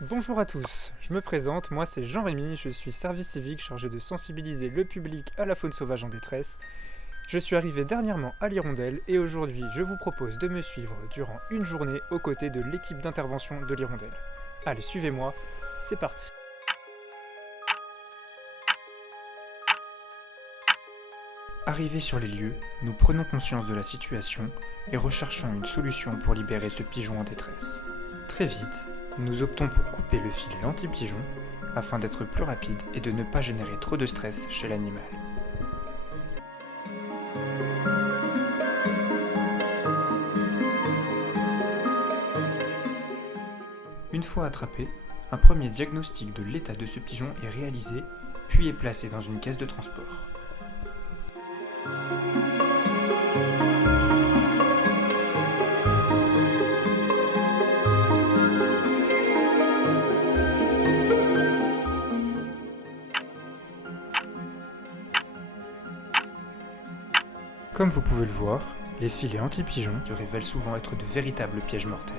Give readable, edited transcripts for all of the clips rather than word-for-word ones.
Bonjour à tous, je me présente, moi c'est Jean-Rémy, je suis service civique chargé de sensibiliser le public à la faune sauvage en détresse. Je suis arrivé dernièrement à l'Hirondelle et aujourd'hui je vous propose de me suivre durant une journée aux côtés de l'équipe d'intervention de l'Hirondelle. Allez, suivez-moi, c'est parti. Arrivés sur les lieux, nous prenons conscience de la situation et recherchons une solution pour libérer ce pigeon en détresse. Très vite, nous optons pour couper le filet anti-pigeon afin d'être plus rapide et de ne pas générer trop de stress chez l'animal. Une fois attrapé, un premier diagnostic de l'état de ce pigeon est réalisé, puis est placé dans une caisse de transport. Comme vous pouvez le voir, les filets anti-pigeons se révèlent souvent être de véritables pièges mortels.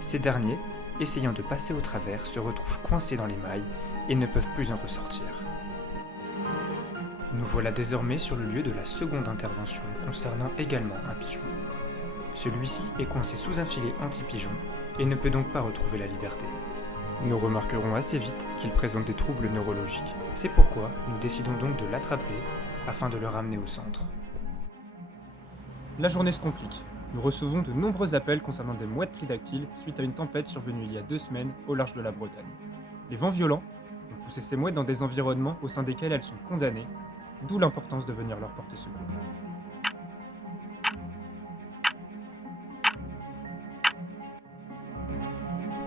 Ces derniers, essayant de passer au travers, se retrouvent coincés dans les mailles et ne peuvent plus en ressortir. Nous voilà désormais sur le lieu de la seconde intervention concernant également un pigeon. Celui-ci est coincé sous un filet anti-pigeon et ne peut donc pas retrouver la liberté. Nous remarquerons assez vite qu'il présente des troubles neurologiques. C'est pourquoi nous décidons donc de l'attraper afin de le ramener au centre. La journée se complique. Nous recevons de nombreux appels concernant des mouettes tridactyles suite à une tempête survenue il y a 2 semaines au large de la Bretagne. Les vents violents ont poussé ces mouettes dans des environnements au sein desquels elles sont condamnées, d'où l'importance de venir leur porter secours.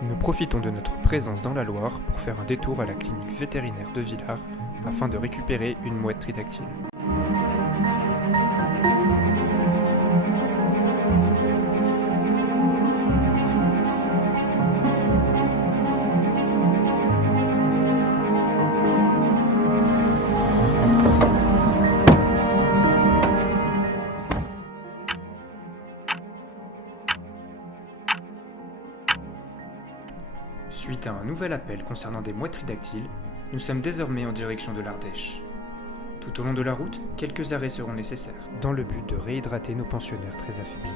Nous profitons de notre présence dans la Loire pour faire un détour à la clinique vétérinaire de Villars afin de récupérer une mouette tridactyle. Suite à un nouvel appel concernant des mouettes tridactyles, nous sommes désormais en direction de l'Ardèche. Tout au long de la route, quelques arrêts seront nécessaires, dans le but de réhydrater nos pensionnaires très affaiblis.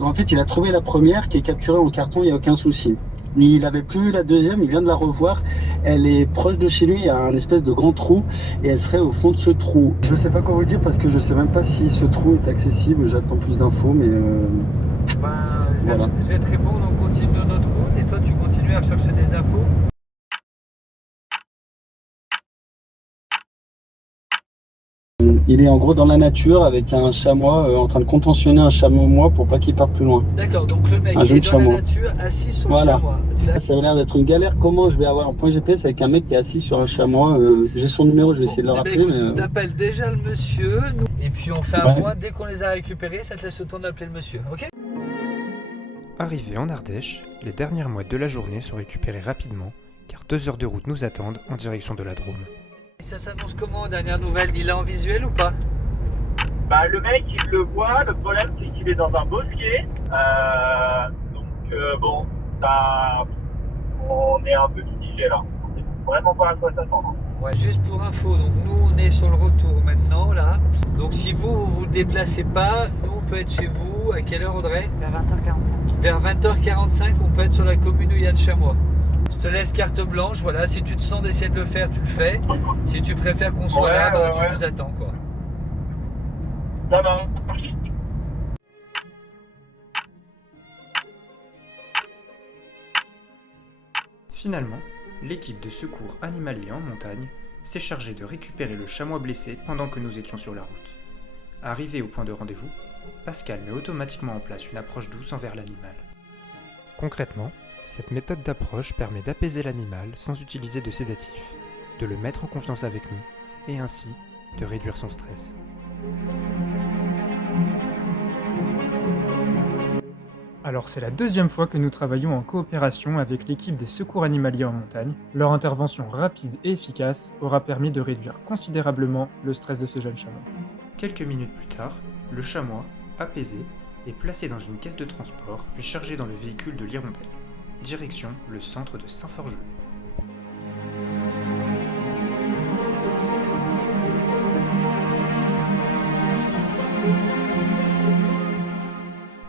En fait, il a trouvé la première qui est capturée en carton, il n'y a aucun souci. Mais il n'avait plus la deuxième, il vient de la revoir. Elle est proche de chez lui, il y a un espèce de grand trou et elle serait au fond de ce trou. Je ne sais pas quoi vous dire parce que je ne sais même pas si ce trou est accessible. J'attends plus d'infos, mais voilà. Je vais te répondre, on continue notre route et toi tu continues à rechercher des infos. Il est en gros dans la nature avec un chamois en train de contentionner un chameau pour pas qu'il parte plus loin. D'accord, donc le mec Un est jeune dans chameau. la nature, assis sur Voilà. le chamois. Ça a l'air d'être une galère. Comment je vais avoir un point GPS avec un mec qui est assis sur un chamois J'ai son numéro, je vais essayer de le Eh ben, rappeler. écoute, Mais... t'appelles déjà le monsieur et puis on fait un Ouais. point. Dès qu'on les a récupérés, ça te laisse le temps d'appeler le monsieur, ok? Arrivés en Ardèche, les dernières mouettes de la journée sont récupérées rapidement, car 2 heures de route nous attendent en direction de la Drôme. Et ça s'annonce comment, dernière nouvelle? Il est en visuel ou pas? Bah, le mec, il le voit. Le problème, c'est qu'il est dans un bosquet. Bon, ça, on est un peu mitigé là. On sait vraiment pas à quoi s'attendre. Ouais, juste pour info, donc nous on est sur le retour maintenant là. Donc si vous vous déplacez pas, nous on peut être chez vous. À quelle heure, Audrey? Vers 20h45. Vers 20h45, on peut être sur la commune où il y a le chamois. Je te laisse carte blanche, voilà, si tu te sens d'essayer de le faire, tu le fais. Si tu préfères qu'on soit Ouais, là, bah, ouais, tu ouais. nous attends quoi. Ça va. Finalement, l'équipe de secours animalier en montagne s'est chargée de récupérer le chamois blessé pendant que nous étions sur la route. Arrivé au point de rendez-vous, Pascal met automatiquement en place une approche douce envers l'animal. Concrètement, cette méthode d'approche permet d'apaiser l'animal sans utiliser de sédatifs, de le mettre en confiance avec nous et ainsi de réduire son stress. Alors c'est la deuxième fois que nous travaillons en coopération avec l'équipe des secours animaliers en montagne. Leur intervention rapide et efficace aura permis de réduire considérablement le stress de ce jeune chamois. Quelques minutes plus tard, le chamois, apaisé, est placé dans une caisse de transport puis chargé dans le véhicule de l'hirondelle. Direction le centre de Saint-Forgelet.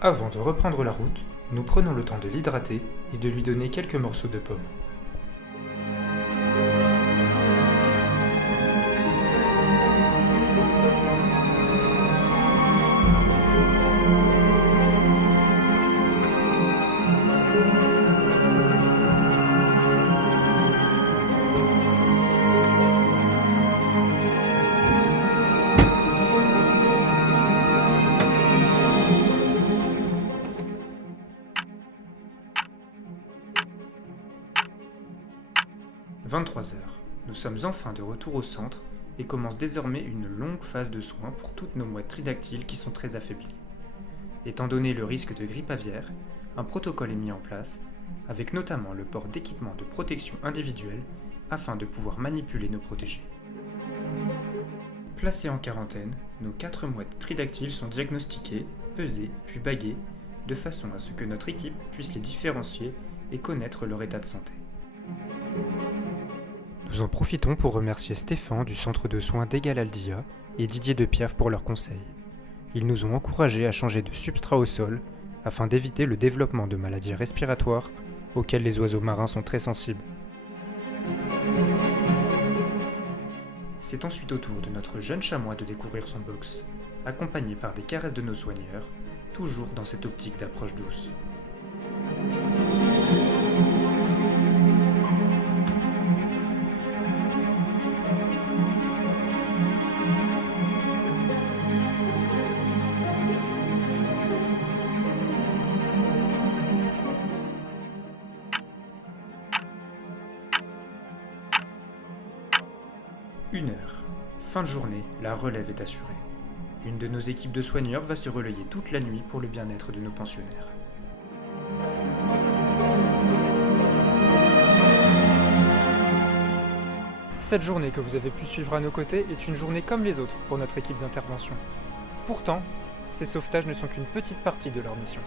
Avant de reprendre la route, nous prenons le temps de l'hydrater et de lui donner quelques morceaux de pommes. « 23h, nous sommes enfin de retour au centre et commence désormais une longue phase de soins pour toutes nos mouettes tridactyles qui sont très affaiblies. Étant donné le risque de grippe aviaire, un protocole est mis en place, avec notamment le port d'équipements de protection individuelle afin de pouvoir manipuler nos protégés. Placés en quarantaine, nos 4 mouettes tridactyles sont diagnostiquées, pesées, puis baguées, de façon à ce que notre équipe puisse les différencier et connaître leur état de santé. Nous en profitons pour remercier Stéphane du centre de soins d'Egalaldia et Didier Depiaf pour leurs conseils. Ils nous ont encouragés à changer de substrat au sol afin d'éviter le développement de maladies respiratoires auxquelles les oiseaux marins sont très sensibles. C'est ensuite au tour de notre jeune chamois de découvrir son box, accompagné par des caresses de nos soigneurs, toujours dans cette optique d'approche douce. Une heure. Fin de journée, la relève est assurée. Une de nos équipes de soigneurs va se relayer toute la nuit pour le bien-être de nos pensionnaires. Cette journée que vous avez pu suivre à nos côtés est une journée comme les autres pour notre équipe d'intervention. Pourtant, ces sauvetages ne sont qu'une petite partie de leur mission.